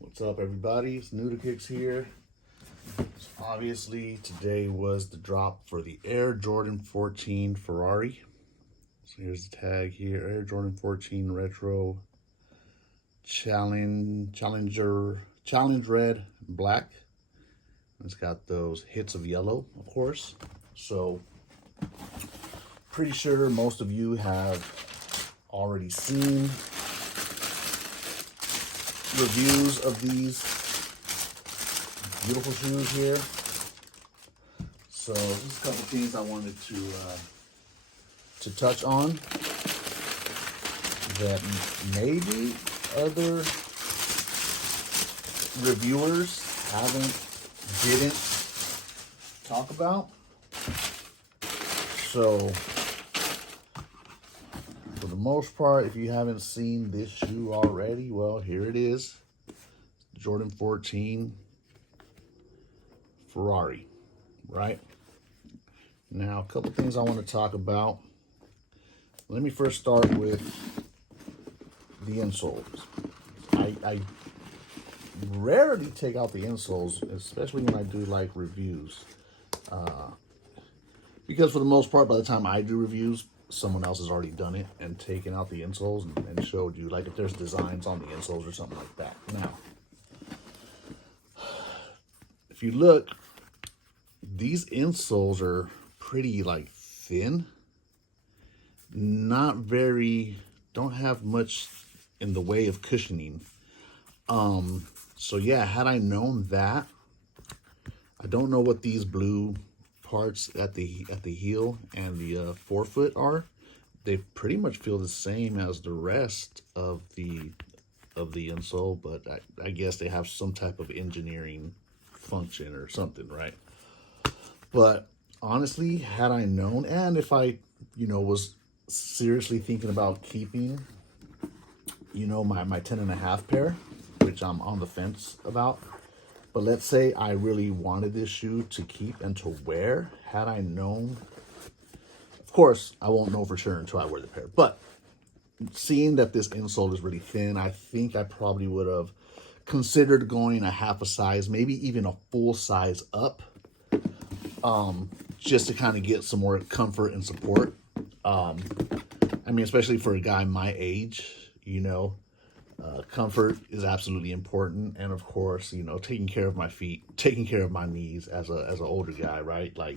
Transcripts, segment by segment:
What's up, everybody? It's Nudikicks here. So obviously, today was the drop for the Air Jordan 14 Ferrari. So here's the tag here: Air Jordan 14 Retro Challenge Red Black. It's got those hits of yellow, of course. So pretty sure most of you have already seen reviews of these beautiful shoes here. So just a couple things I wanted to touch on that maybe other reviewers didn't talk about. So for the most part, if you haven't seen this shoe already, well, here it is. Jordan 14 Ferrari, right? Now, a couple things I want to talk about. Let me first start with the insoles. I rarely take out the insoles, especially when I do like reviews. Because for the most part, by the time I do reviews, someone else has already done it and taken out the insoles and showed you, like, if there's designs on the insoles or something like that. Now, if you look, these insoles are pretty, like, thin. Not very, don't have much in the way of cushioning. So yeah, had I known that, I don't know what these blue parts at the heel and the forefoot are. They pretty much feel the same as the rest of the insole, but I guess they have some type of engineering function or something, right? But honestly, had I known, and if I, was seriously thinking about keeping, my 10.5 pair, which I'm on the fence about. But let's say I really wanted this shoe to keep and to wear. Had I known, of course, I won't know for sure until I wear the pair. But seeing that this insole is really thin, I think I probably would have considered going a half a size, maybe even a full size up, just to kind of get some more comfort and support. I mean, especially for a guy my age, comfort is absolutely important, and of course, taking care of my feet, taking care of my knees as an older guy, right? Like,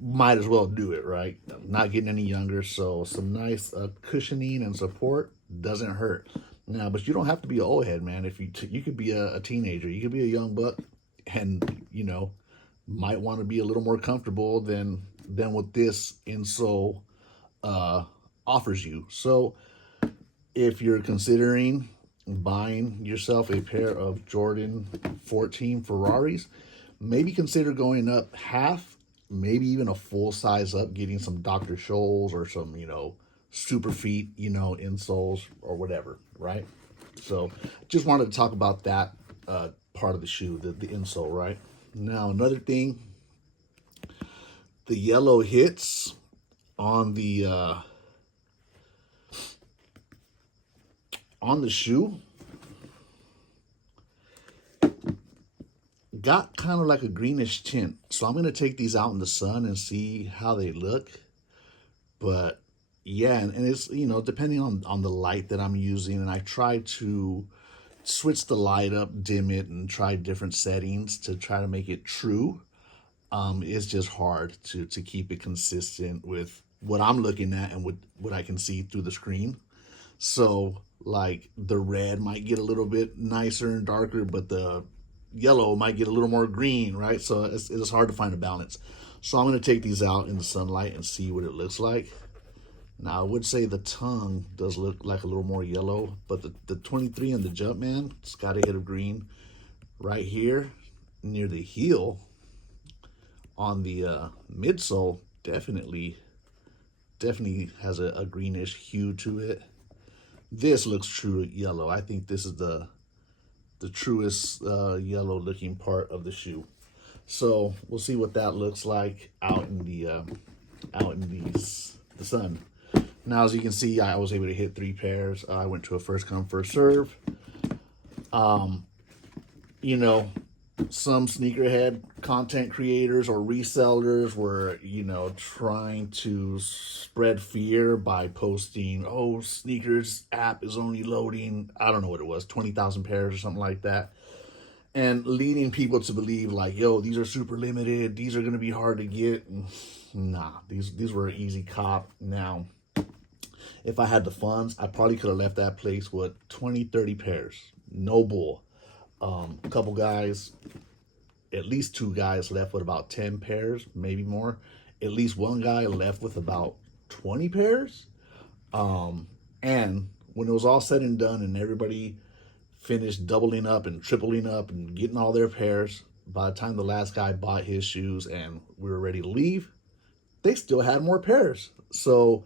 might as well do it, right? I'm not getting any younger, so some nice cushioning and support doesn't hurt. Now, but you don't have to be an old head, man. If you could be a teenager, you could be a young buck, and might want to be a little more comfortable than what this insole offers you. So if you're considering buying yourself a pair of Jordan 14 Ferraris, maybe consider going up half, maybe even a full size up, getting some Dr. Scholl's or some, super feet, insoles or whatever, right? So just wanted to talk about that part of the shoe, the insole, right? Now, another thing, the yellow hits on the shoe got kind of like a greenish tint. So I'm going to take these out in the sun and see how they look. But yeah, and it's, depending on the light that I'm using, and I try to switch the light up, dim it, and try different settings to try to make it true. It's just hard to keep it consistent with what I'm looking at and what I can see through the screen. So, like, the red might get a little bit nicer and darker, but the yellow might get a little more green, right? So it's hard to find a balance. So I'm going to take these out in the sunlight and see what it looks like. Now, I would say the tongue does look like a little more yellow, but the 23 and the Jumpman, it's got a hit of green right here near the heel. On the midsole, definitely has a greenish hue to it. This looks true yellow. I think this is the truest yellow looking part of the shoe. So we'll see what that looks like out in the sun. Now, as you can see, I was able to hit 3 pairs. I went to a first come, first serve. you know, some sneakerhead content creators or resellers were, trying to spread fear by posting, oh, sneakers app is only loading, I don't know what it was, 20,000 pairs or something like that. And leading people to believe like, yo, these are super limited. These are going to be hard to get. Nah, these were an easy cop. Now, if I had the funds, I probably could have left that place with 20, 30 pairs. No bull. A couple guys, at least two guys left with about 10 pairs, maybe more. At least one guy left with about 20 pairs. And when it was all said and done and everybody finished doubling up and tripling up and getting all their pairs, by the time the last guy bought his shoes and we were ready to leave, they still had more pairs. So,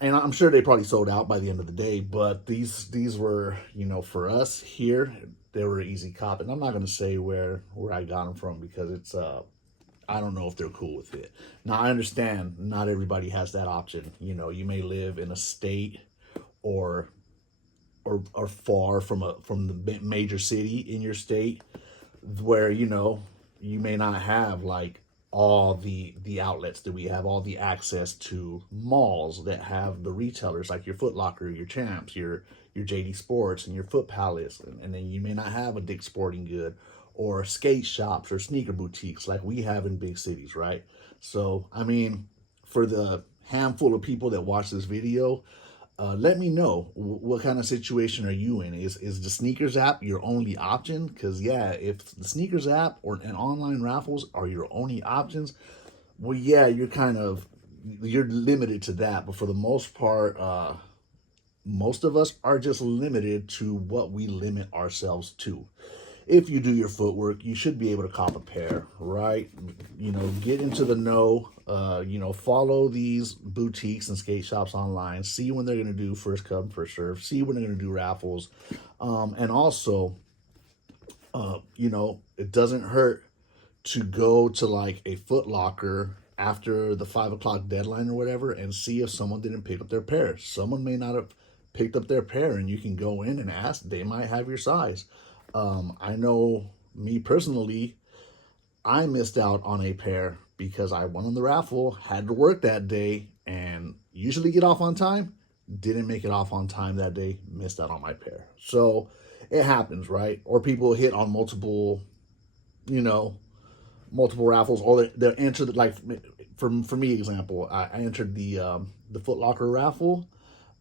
and I'm sure they probably sold out by the end of the day, but these were, for us here, they were an easy cop. And I'm not going to say where I got them from because it's, I don't know if they're cool with it. Now, I understand not everybody has that option. You may live in a state or far from the major city in your state where, you may not have like all the outlets that we have, all the access to malls that have the retailers like your Foot Locker, your Champs, your JD Sports and your Foot Palace. And then you may not have a Dick's Sporting Good or skate shops or sneaker boutiques like we have in big cities, right? So, I mean, for the handful of people that watch this video, let me know what kind of situation are you in. Is the sneakers app your only option? Because yeah, if the sneakers app or an online raffles are your only options, well, yeah, you're limited to that. But for the most part, most of us are just limited to what we limit ourselves to. If you do your footwork, you should be able to cop a pair, right? Get into the know, follow these boutiques and skate shops online, see when they're going to do first come, first serve, see when they're going to do raffles. And also, it doesn't hurt to go to like a Foot Locker after the 5 o'clock deadline or whatever and see if someone didn't pick up their pair. Someone may not have picked up their pair and you can go in and ask. They might have your size. I know me personally, I missed out on a pair because I won on the raffle, had to work that day, and usually get off on time. Didn't make it off on time that day, missed out on my pair. So it happens, right? Or people hit on multiple raffles, or they're entered, like for me, example, I entered the Foot Locker raffle,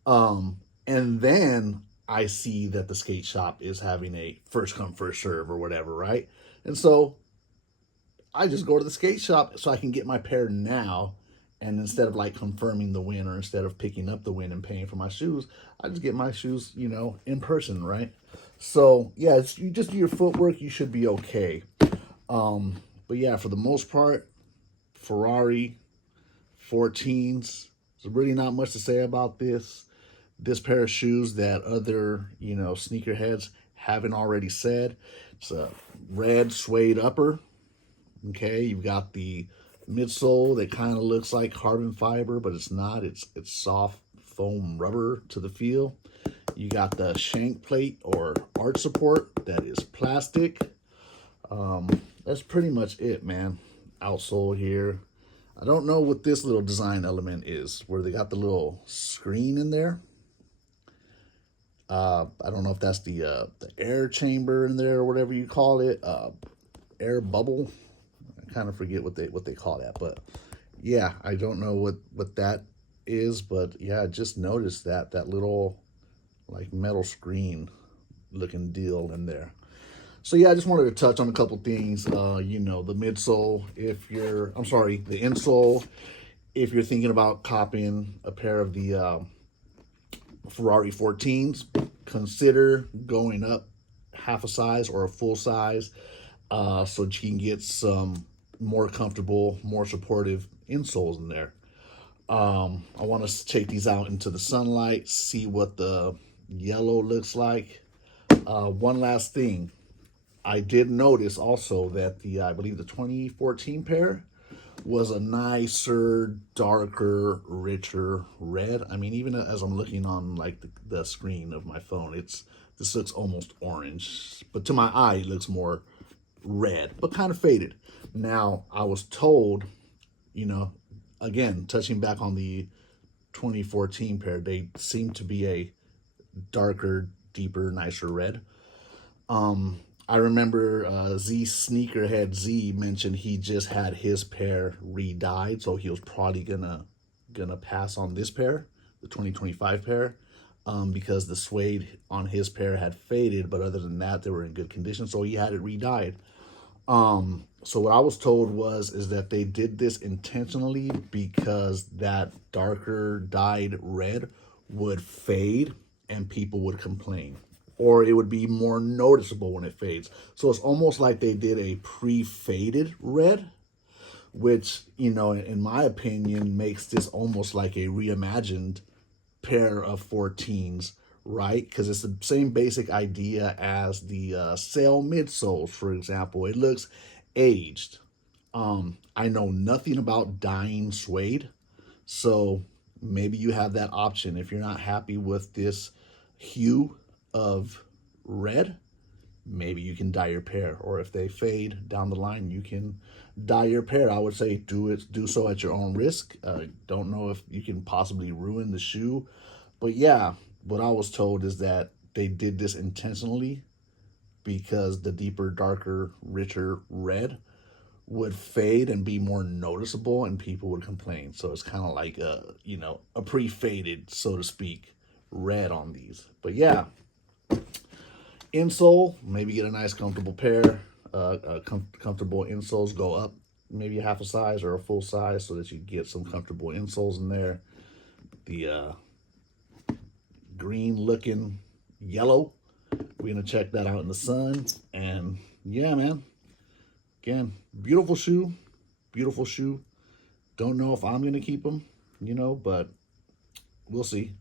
and then I see that the skate shop is having a first come, first serve or whatever, right? And so I just go to the skate shop so I can get my pair now. And instead of like confirming the win or instead of picking up the win and paying for my shoes, I just get my shoes, in person, right? So yeah, you just do your footwork, you should be okay. But yeah, for the most part, Ferrari 14s, there's really not much to say about this pair of shoes that other, sneakerheads haven't already said. It's a red suede upper. Okay, you've got the midsole that kind of looks like carbon fiber, but it's not. It's soft foam rubber to the feel. You got the shank plate or arch support that is plastic. That's pretty much it, man. Outsole here. I don't know what this little design element is, where they got the little screen in there. I don't know if that's the air chamber in there or whatever you call it, air bubble. I kind of forget what they call that, but yeah, I don't know what that is, but yeah, I just noticed that little like metal screen looking deal in there. So yeah, I just wanted to touch on a couple things. The midsole, the insole, if you're thinking about copying a pair of the Ferrari 14s, consider going up half a size or a full size so that you can get some more comfortable, more supportive insoles in there. I want to take these out into the sunlight, see what the yellow looks like. One last thing. I did notice also that I believe the 2014 pair was a nicer, darker, richer red. I mean, even as I'm looking on like the screen of my phone, it's This looks almost orange, but to my eye, it looks more red, but kind of faded. Now, I was told, you know, again, touching back on the 2014 pair, they seem to be a darker, deeper, nicer red. I remember Z Sneakerhead Z mentioned he just had his pair re-dyed, so he was probably gonna pass on this pair, the 2025 pair, because the suede on his pair had faded, but other than that, they were in good condition, so he had it re-dyed. So what I was told is that they did this intentionally because that darker dyed red would fade and people would complain, or it would be more noticeable when it fades. So it's almost like they did a pre-faded red, which, you know, in my opinion, makes this almost like a reimagined pair of 14s, right? Because it's the same basic idea as the sail midsoles, for example. It looks aged. I know nothing about dyeing suede, so maybe you have that option. If you're not happy with this hue of red, maybe you can dye your pair, or if they fade down the line, you can dye your pair. I would say do so at your own risk. Don't know if you can possibly ruin the shoe, but yeah, what I was told is that they did this intentionally because the deeper, darker, richer red would fade and be more noticeable and people would complain. So it's kind of like a, you know, a pre-faded, so to speak, red on these. But yeah, insole, maybe get a nice comfortable pair. Comfortable insoles, go up maybe half a size or a full size so that you get some comfortable insoles in there. The green looking yellow, we're gonna check that out in the sun. And yeah, man, again, beautiful shoe, beautiful shoe. Don't know if I'm gonna keep them, you know, but we'll see.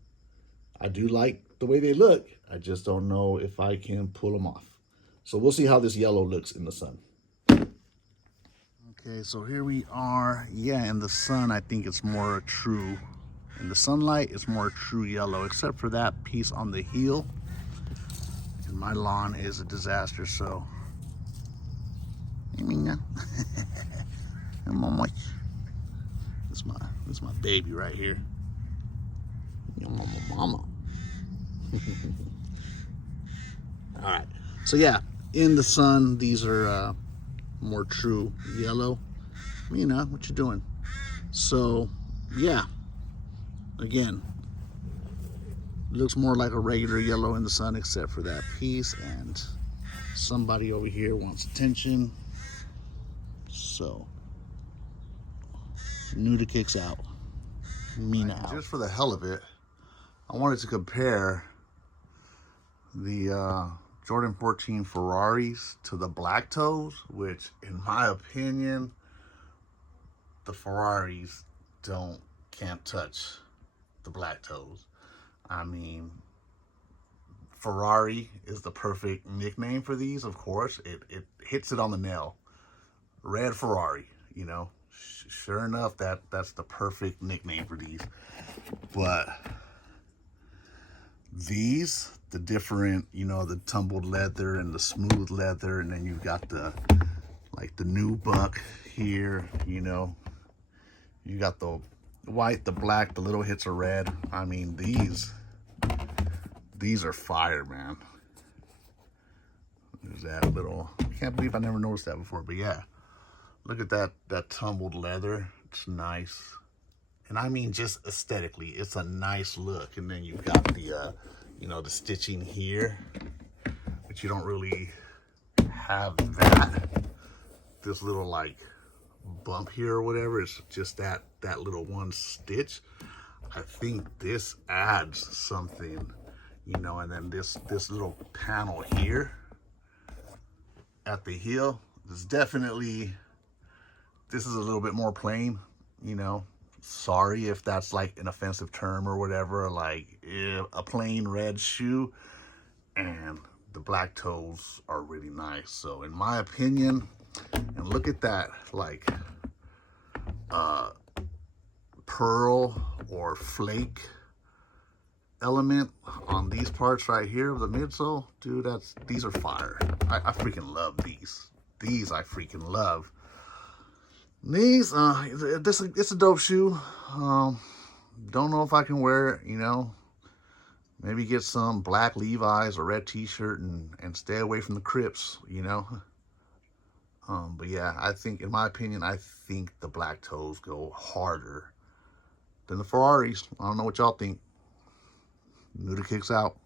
I do like the way they look. I just don't know if I can pull them off. So we'll see how this yellow looks in the sun. Okay, so here we are. Yeah, in the sun, I think it's more true. In the sunlight, it's more true yellow, except for that piece on the heel. And my lawn is a disaster, so. This is my baby right here. Mama. All right, so yeah, in the sun, these are more true yellow. You know what you're doing. So yeah, again, looks more like a regular yellow in the sun, except for that piece. And somebody over here wants attention, so Nuda kicks out. Me now. Just for the hell of it, I wanted to compare the Jordan 14 Ferraris to the black toes, which in my opinion, the Ferraris can't touch the black toes. I mean, Ferrari is the perfect nickname for these, of course. It hits it on the nail. Red Ferrari, you know. Sure enough, that's the perfect nickname for these. But these, the different, you know, the tumbled leather and the smooth leather, and then you've got the, like the nubuck here, you know. You got the white, the black, the little hits of red. I mean, these are fire, man. There's that little, I can't believe I never noticed that before, but yeah. Look at that tumbled leather. It's nice. And I mean, just aesthetically, it's a nice look. And then you've got the, you know, the stitching here, but you don't really have that. This little like bump here or whatever. It's just that little one stitch. I think this adds something, you know. And then this little panel here at the heel is definitely, this is a little bit more plain, you know. Sorry if that's like an offensive term or whatever, like a plain red shoe, and the black toes are really nice. So in my opinion, and look at that, like pearl or flake element on these parts right here of the midsole, dude, these are fire. I freaking love these. These I freaking love. These, it's a dope shoe. Don't know if I can wear it, you know. Maybe get some black Levi's or red t-shirt and stay away from the Crips, you know. But yeah, I think, in my opinion, I think the black toes go harder than the Ferraris. I don't know what y'all think. Nuda Kicks out.